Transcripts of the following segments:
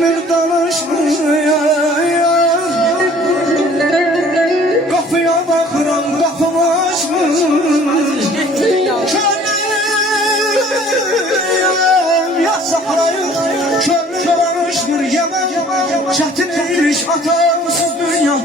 bilmir danışmaya. Kapıya bakıram kapımı açmır. Ya sahrayı şöyle danışmır yemem. Çetin iş hatasız dünya.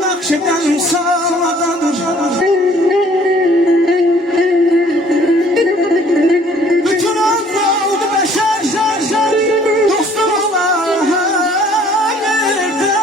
Nakşeden sağladadır. Bütün oldu beşer dostum Allah'a nerede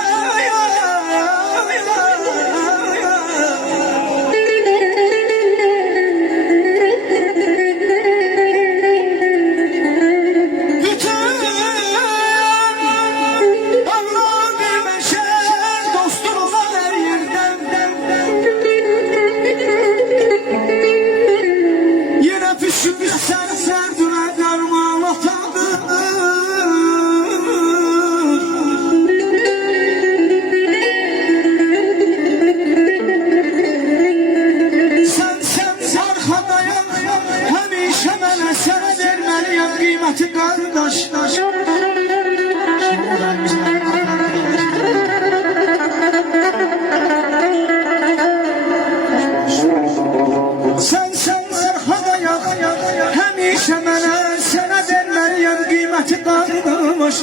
kıymeti kardeş. Sen Serhada yak, hemişe mənə sənə verməliyəm kıymeti kardeş.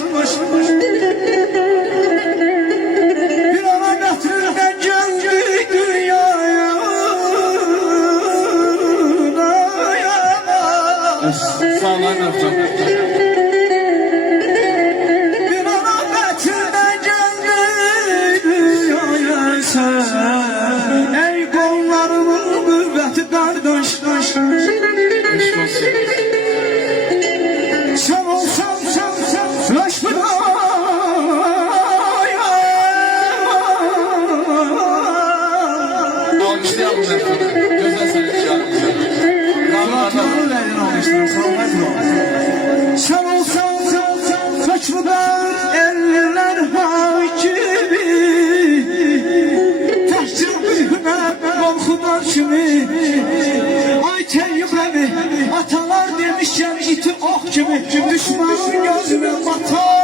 Bir ana gətirirdən gəldik dünyaya. Sağ olun. Bir ana gətirirdən gəldik dünyaya sen. Ey qollarımın qüvvəti qardaş. Sen olsan Raşmıda. Alkışlayalım efendim. Güzel sen olsan saçmadan eller hakimi. Təhcir büyüme korkudan kimi. Ay teyyübemi atalar demişken iti ok gibi. Düşman gözüme batar.